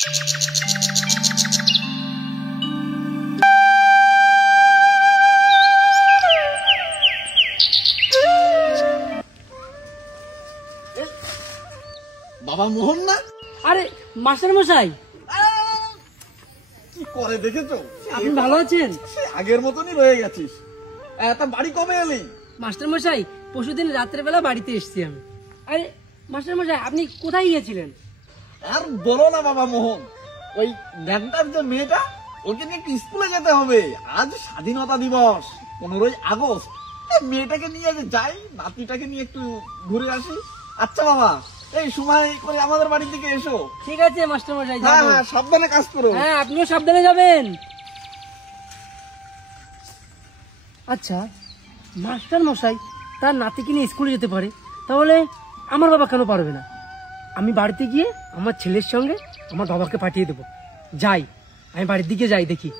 বাবা মোহন না? আরে মাস্টার মশাই, কি করে দেখেছো? আপনি ভালো আছেন? আগের মতনই রয়ে গেছিস। তা বাড়ি কবে এলি? মাস্টার মশাই, পরশুদিন রাত্রের বেলা বাড়িতে এসেছি আমি। আরে মাস্টার মশাই, আপনি কোথায় গিয়েছিলেন? আর বলো না বাবা মোহন, ওই ন্যাংটার যে মেয়েটা, ওকে নিয়ে একটু স্কুলে যেতে হবে। আজ স্বাধীনতা দিবস, 15ই আগস্ট। মেয়েটাকে নিয়ে যাই, নাতিটাকে নিয়ে একটু ঘুরে আসি। আচ্ছা বাবা, এই সময় করে আমাদের বাড়ির দিকে এসো। ঠিক আছে মাস্টার মশাই, হ্যাঁ হ্যাঁ, সাবধানে কাজ করো। হ্যাঁ, আপনিও সাবধানে যাবেন। আচ্ছা মাস্টার মশাই তার নাতিকে নিয়ে স্কুলে যেতে পারে, তাহলে আমার বাবা কেন পারবে না? আমি বাড়িতে গিয়ে আমার ছেলের সঙ্গে আমার বাবাকে পাঠিয়ে দেবো। যাই, আমি বাড়ির দিকে যাই, দেখি।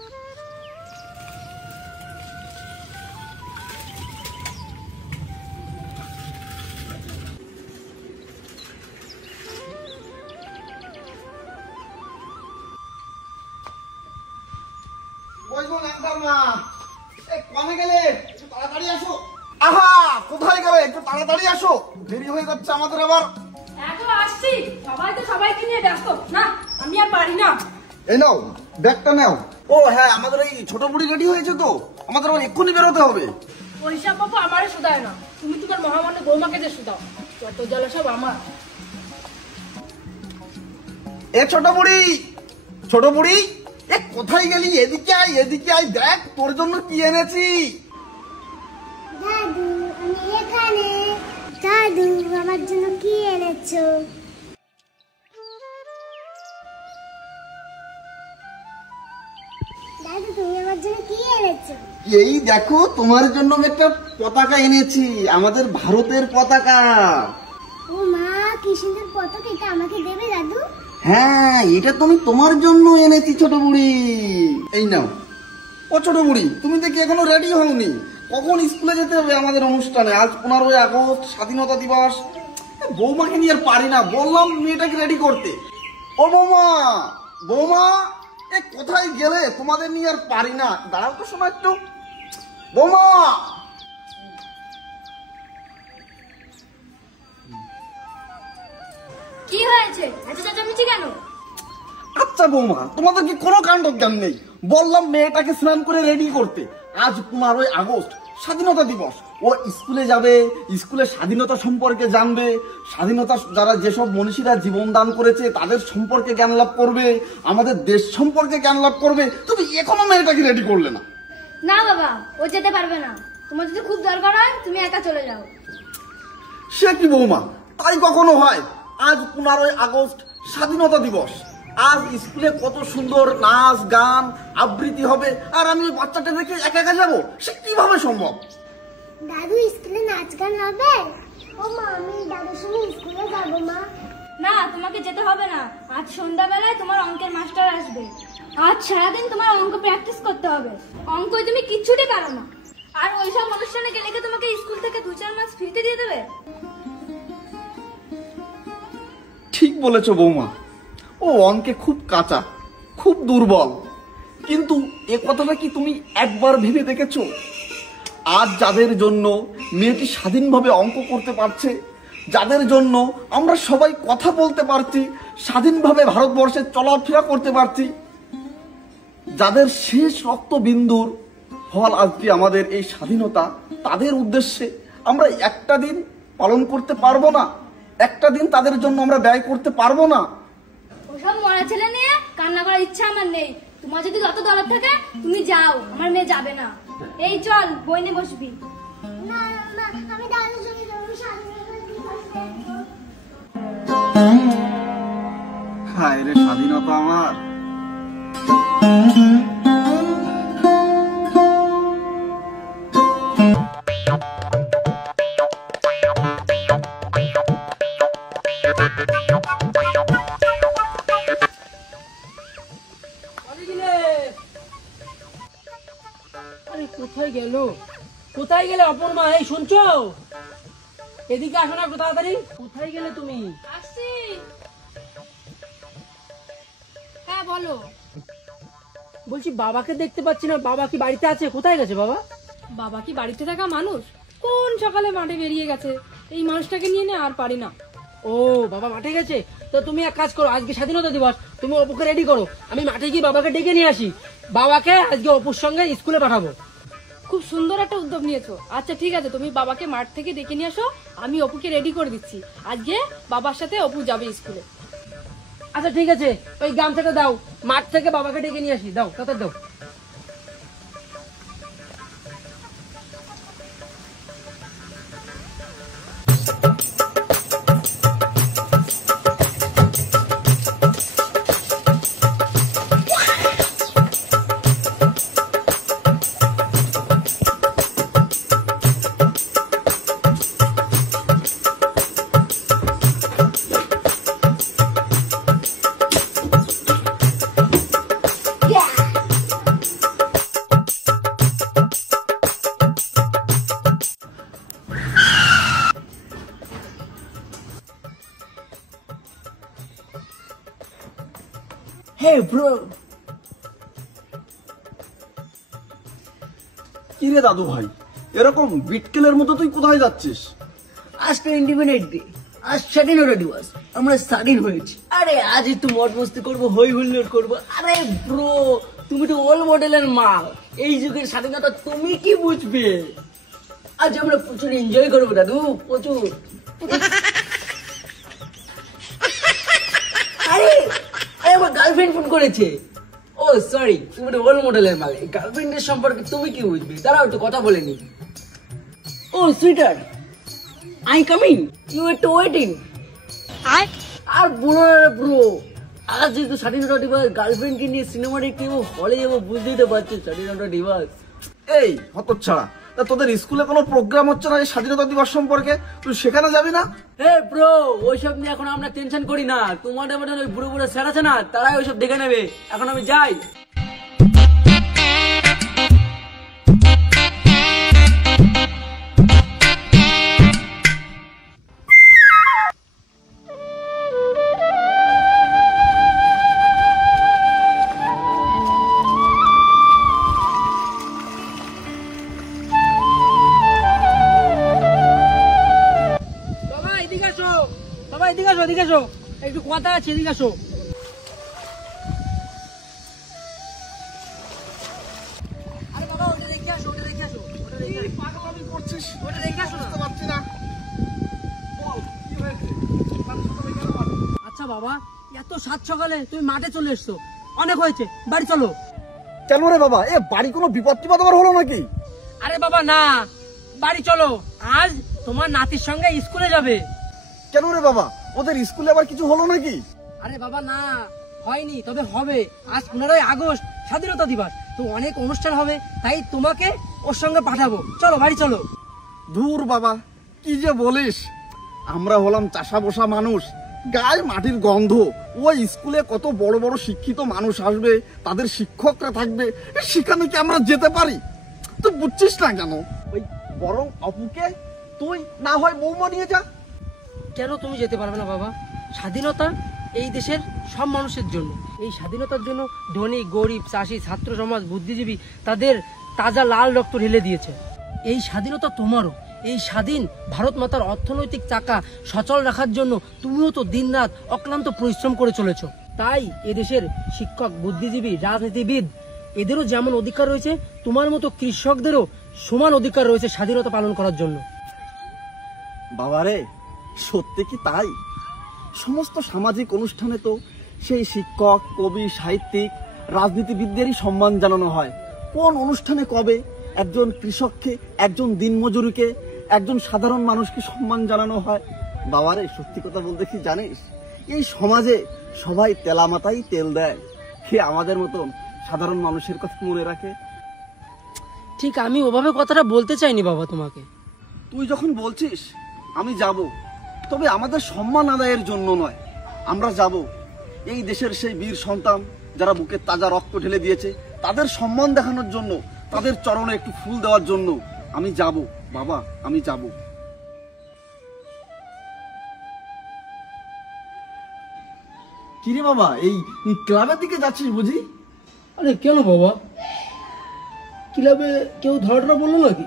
কোথায় গেলে? একটু তাড়াতাড়ি আসো, দেরি হয়ে যাচ্ছে আমাদের আবার। এখন আসছি, সবাই তো সবাইকে নিয়ে ব্যস্ত না, আমি আর পারি না। এই নাও ব্যাগটা নাও। ও হ্যাঁ, আমাদের এই ছোট বুড়ি রেডি হয়েছে তো, আমাদের আবার এক্ষুনি বেরোতে হবে। ওইসব বাবু আমারে শুধায় না, তুমি তোমার মহামান্য বৌমাকে যে শুধাও, যত জ্বালা সব আমার। এ ছোট বুড়ি, ছোট বুড়ি, এ কোথায় গেলি? এদিকে আয়, এদিকে আয়, দেখ তোর জন্য কি এনেছি। দাদু আমি এখানে। দাদু আমার জন্য কি এনেছো? দাদু তুমি আমার জন্য কি এনেছো? এই দেখো, তোমার জন্য আমি একটা পতাকা এনেছি, আমাদের ভারতের পতাকা। ও মা, কি সুন্দর পতাকা! এটা আমাকে দেবে দাদু? হ্যাঁ, এটা তো আমি তোমার জন্য এনেছি ছোট বুড়ি। এই নাও। ও ছোট বুড়ি, তুমি দেখি এখনো রেডি হওনি। কখন স্কুলে যেতে হবে আমাদের অনুষ্ঠানে? আজ 15ই আগস্ট, স্বাধীনতা দিবস। বৌমাকে নিয়ে আর পারি না, বললাম মেয়েটাকে রেডি করতে। ও বৌমা, বৌমা, এ কোথায় গেলে? তোমাদের নিয়ে আর পারি না। দাঁড়াও তো শোনো একটু। বৌমা, কি হয়েছে? এত চেঁচামেচি কেন? আচ্ছা বৌমা, তোমাদের কি কোনো কাণ্ড জ্ঞান নেই? বললাম মেয়েটাকে স্নান করে রেডি করতে। আজ 15ই আগস্ট, স্বাধীনতা দিবস। ও স্কুলে যাবে, স্কুলে স্বাধীনতা সম্পর্কে জানবে, স্বাধীনতা যারা যেসব মনীষীরা জীবন দান করেছে তাদের সম্পর্কে জ্ঞান লাভ করবে, আমাদের দেশ সম্পর্কে জ্ঞান লাভ করবে। তুমি এখনো মেয়েটাকে রেডি করলে না? না বাবা, ও যেতে পারবে না। তোমার যদি খুব দরকার হয় তুমি একা চলে যাও। সে কি বৌমা, তাই কখনো হয়? আজ 15ই আগস্ট, স্বাধীনতা দিবস। আজ স্কুলে কত সুন্দর নাচ গান আবৃত্তি হবে, আর আমি ওই বাচ্চাটা দেখে একা একা যাবো? সে কিভাবে সম্ভব? দাদু স্কুলে নাচ গান হবে? ও মা, আমি দাদুর সঙ্গে স্কুলে যাবো মা। না, তোমাকে যেতে হবে না। আজ সন্ধ্যাবেলায় তোমার অঙ্কের মাস্টার আসবে। আজ সারাদিন তোমার অঙ্ক প্র্যাকটিস করতে হবে। অঙ্কই তুমি কিচ্ছুটি পারো না, আর ওইসব অনুষ্ঠানে গেলে কি তোমাকে স্কুল থেকে 2-4 মাস ফ্রিতে দিয়ে দেবে? ঠিক বলেছো বৌমা, ও অঙ্কে খুব কাঁচা, খুব দুর্বল। কিন্তু এ কথাটা কি তুমি একবার ভেবে দেখেছো? আজ যাদের জন্য মেয়েটি স্বাধীনভাবে অঙ্ক করতে পারছে, যাদের জন্য আমরা সবাই কথা বলতে পারছি, স্বাধীনভাবে ভারতবর্ষে চলাফেরা করতে পারছি, যাদের শেষ রক্তবিন্দুর ফল আজকে আমাদের এই স্বাধীনতা, তাদের উদ্দেশ্যে আমরা একটা দিন পালন করতে পারবো না? একটা দিন তাদের জন্য আমরা ব্যয় করতে পারবো না? ওসব মরা ছেলে নিয়ে কান্না করার ইচ্ছা আমার নেই। তোমার যদি যত দরদ থাকে তুমি যাও, আমার মেয়ে যাবে না। এই চল, বই নিয়ে বসবি। না মা, আমি দাদুর সঙ্গে যাবো, স্বাধীনতা দিবসে। হায় রে স্বাধীনতা আমার। কোথায় গেল? কোথায় গেলে অপর্মা? এই শুনছো? এদিকে আসো না, তাড়াতাড়ি। কোথায় গেলে তুমি? আসছি। বলো। বলছি বাবাকে দেখতে পাচ্ছি না, বাবা কি বাড়িতে আছে? কোথায় গেছে বাবা? বাবা কি বাড়িতে থাকা মানুষ? কোন সকালে মাঠে বেরিয়ে গেছে। এই মানুষটাকে নিয়ে নে আর পারি না। ও বাবা মাঠে গেছে। তো তুমি এক কাজ করো, আজকে স্বাধীনতা দিবস, তুমি অপুকে রেডি করো, আমি মাঠে গিয়ে বাবাকে ডেকে নিয়ে আসি। বাবাকে আজকে অপুর সঙ্গে স্কুলে পাঠাবো। খুব সুন্দর একটা উদ্যোগ নিয়েছো। আচ্ছা ঠিক আছে, তুমি বাবাকে মাঠ থেকে ডেকে নিয়ে আসো, আমি অপুকে রেডি করে দিচ্ছি। আজকে বাবার সাথে অপু যাবে স্কুলে। আচ্ছা ঠিক আছে, ওই গামছাটা দাও, মাঠ থেকে বাবাকে ডেকে নিয়ে আসি। দাও, তাতে দাও। হে ব্রো, কি রে দাদু ভাই, এরকম বিটকেলের মতো তুই কোথায় যাচ্ছিস? আজকে ইন্ডিপেন্ডেন্ট ডে, আজ স্বাধীনতা দিবস, আমরা স্বাধীন হয়েছি। আরে আজ একটু মত মস্তি করবো, হই হুল্লোড় করবো। আরে ব্রো, তুমি তো ওল্ড মডেলের মাল, এই যুগের স্বাধীনতা তুমি কি বুঝবে? আজ আমরা প্রচুর এনজয় করবো দাদু, প্রচুর। আরে আরে আমার গার্লফ্রেন্ড ফোন করেছে। ও সরি, তুমি তো ওল্ড মডেলের মাল, গার্লফ্রেন্ডের সম্পর্কে তুমি কি বুঝবে? দাঁড়াও একটু কথা বলে নি। ও সুইটার, I coming. You were waiting. আর বলো না ব্রো, আজ যেহেতু স্বাধীনতা দিবস, গার্লফ্রেন্ডকে নিয়ে সিনেমা দেখতে যাবো, হলে যাবো, বুঝতেই তো পারছি স্বাধীনতা দিবস। এই হতচ্ছাড়া, তা তোদের স্কুলে কোনো প্রোগ্রাম হচ্ছে না এই স্বাধীনতা দিবস সম্পর্কে? তুই সেখানে যাবি না? হে ব্রো, ওইসব নিয়ে এখন আমরা টেনশন করি না। তোমাদের মধ্যে ওই বুড়ো বুড়ো স্যার আছে না, তারাই ওইসব দেখে নেবে। এখন আমি যাই। এদিকে আসো, একটু কথা আছে, এদিকে আসো। আরে বাবা, ওটা দেখে আসো, ওটা দেখে আসো, ওটা দেখে আসো। পাগলামি করছিস, ওটা দেখে আসো না। বুঝতে পারছি না। বল, কি হয়েছে? আচ্ছা বাবা, এত সাত সকালে তুমি মাঠে চলে এসছো, অনেক হয়েছে, বাড়ি চলো। কেন রে বাবা, এ বাড়ি কোনো বিপদ টিপদ আবার হলো নাকি? আরে বাবা না, বাড়ি চলো, আজ তোমার নাতির সঙ্গে স্কুলে যাবে। কেন রে বাবা, ওদের স্কুলে আবার কিছু হলো নাকি? আরে বাবা না, হয়নি, তবে হবে। আজ 15ই আগস্ট স্বাধীনতা দিবস, তো অনেক অনুষ্ঠান হবে, তাই তোমাকে ওর সঙ্গে পাঠাবো। চলো বাড়ি চলো। ধুর বাবা, কি যে বলিস, আমরা হলাম চাষা বসা মানুষ, গায়ে মাটির গন্ধ। ওই স্কুলে কত বড় বড় শিক্ষিত মানুষ আসবে, তাদের শিক্ষকরা থাকবে, সেখানে কি আমরা যেতে পারি? তুই বুঝছিস না কেন? ওই বরং অপুকে তুই না হয় বৌমা নিয়ে যা। কেন তুমি যেতে পারবে না বাবা? স্বাধীনতা এই দেশের সব মানুষের জন্য। এই স্বাধীনতার জন্য ধনী গরিব চাষি ছাত্র সমাজ বুদ্ধিজীবী তাদের তাজা লাল রক্ত ঢেলে দিয়েছে। এই স্বাধীনতা তোমারও। এই স্বাধীন ভারত মাতার অর্থনৈতিক চাকা সচল রাখার জন্য তুমিও তো দিনরাত অক্লান্ত পরিশ্রম করে চলেছ। তাই এদেশের শিক্ষক বুদ্ধিজীবী রাজনীতিবিদ এদেরও যেমন অধিকার রয়েছে, তোমার মতো কৃষকদেরও সমান অধিকার রয়েছে স্বাধীনতা পালন করার জন্য। বাবারে, সত্যি কি তাই? সমস্ত সামাজিক অনুষ্ঠানে তো সেই শিক্ষক, কবি, সাহিত্যিক, রাজনীতিবিদদেরই সম্মান জানানো হয়। কোন অনুষ্ঠানে কবে একজন কৃষককে, একজন দিনমজুরিকে, একজন সাধারণ মানুষকে সম্মান জানানো হয়? বাবারে, সত্যি কথা বলতে কি জানিস, এই সমাজে সবাই তেলামাতাই তেল দেয়, সে আমাদের মতন সাধারণ মানুষের কথা মনে রাখে? ঠিক আমি ওভাবে কথাটা বলতে চাইনি বাবা তোমাকে। তুই যখন বলছিস আমি যাব, তবে আমাদের সম্মান আদায়ের জন্য নয়। আমরা যাব এই দেশের সেই বীর সন্তান যারা বুকে তাজা রক্ত ঢেলে দিয়েছে, তাদের সম্মান দেখানোর জন্য, তাদের চরণে একটু ফুল দেওয়ার জন্য আমি যাব বাবা, আমি যাব। কিরে বাবা, এই ক্লাবের দিকে যাচ্ছিস বুঝি? আরে কেন বাবা, ক্লাবে কেউ ধরাটা বললো নাকি?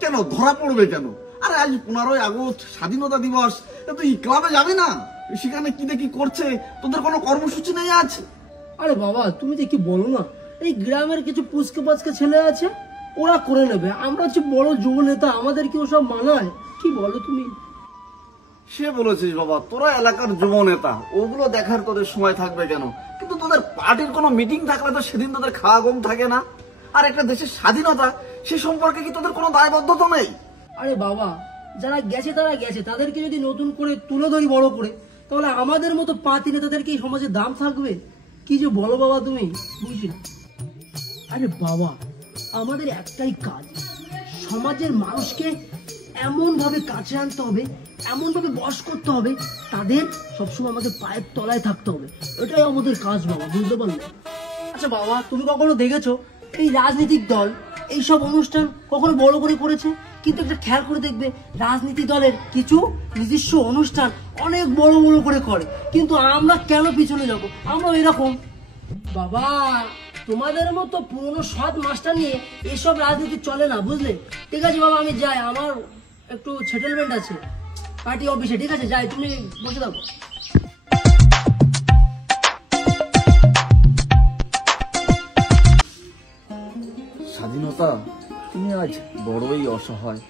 কেন ধরা পড়বে কেন? আরে আজ 15ই আগস্ট স্বাধীনতা দিবস, তুই ক্লাবে যাবি না? সেখানে কি দেখি করছে, তোদের কোনো কর্মসূচি নেই আজ? আরে বাবা তুমি যে কি বলো না, এই গ্রামের কিছু পুচকে পাচকে ছেলে আছে, ওরা করে নেবে। আমরা হচ্ছে বড় যুব নেতা, আমাদের কি ওসব মানায়? কি বলো তুমি? সে বলেছিস বাবা, তোরা এলাকার যুব নেতা, ওগুলো দেখার তোদের সময় থাকবে কেন? কিন্তু তোদের পার্টির কোনো মিটিং থাকলে তো সেদিন তোদের খাওয়া কম থাকে না। আর একটা দেশের স্বাধীনতা, সে সম্পর্কে কি তোদের কোনো দায়বদ্ধতা নেই? আরে বাবা, যারা গেছে তারা গেছে, তাদেরকে যদি নতুন করে তুলে ধরি বড় করে, তাহলে আমাদের মতো পাতি নেতাদেরকে এই সমাজে দাম থাকবে? কি যে বলো বাবা তুমি, বুঝছি না। আরে বাবা, আমাদের একটাই কাজ, সমাজের মানুষকে এমন ভাবে কাছে আনতে হবে, এমন ভাবে বশ করতে হবে, তাদের সবসময় আমাদের পায়ের তলায় থাকতে হবে। এটাই আমাদের কাজ বাবা, বুঝতে পারলে? আচ্ছা বাবা, তুমি কখনো দেখেছো এই রাজনৈতিক দল এইসব অনুষ্ঠান কখনো বড় করে করেছে? কিন্তু একটা খেয়াল করে দেখবে, রাজনীতি দলের কিছু নিজস্ব অনুষ্ঠান অনেক বড় বড় করে করে, কিন্তু আমরা কেন পিছনে যাব? আমরা এরকম বাবা, তোমাদের মতো পুরনো সৎ মাস্টার নিয়ে এসব রাজনীতি চলে না, বুঝলে? ঠিক আছে বাবা, আমি যাই, আমার একটু সেটেলমেন্ট আছে পার্টি অফিসে। ঠিক আছে, যাই, তুমি বসে থাকো। স্বাধীনতা তুমি আজ বড়ই অসহায়।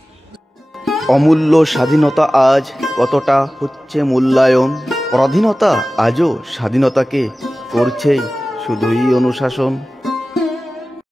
অমূল্য স্বাধীনতা আজ কতটা হচ্ছে মূল্যায়ন, পরাধীনতা আজও স্বাধীনতাকে করছে শুধুই অনুশাসন।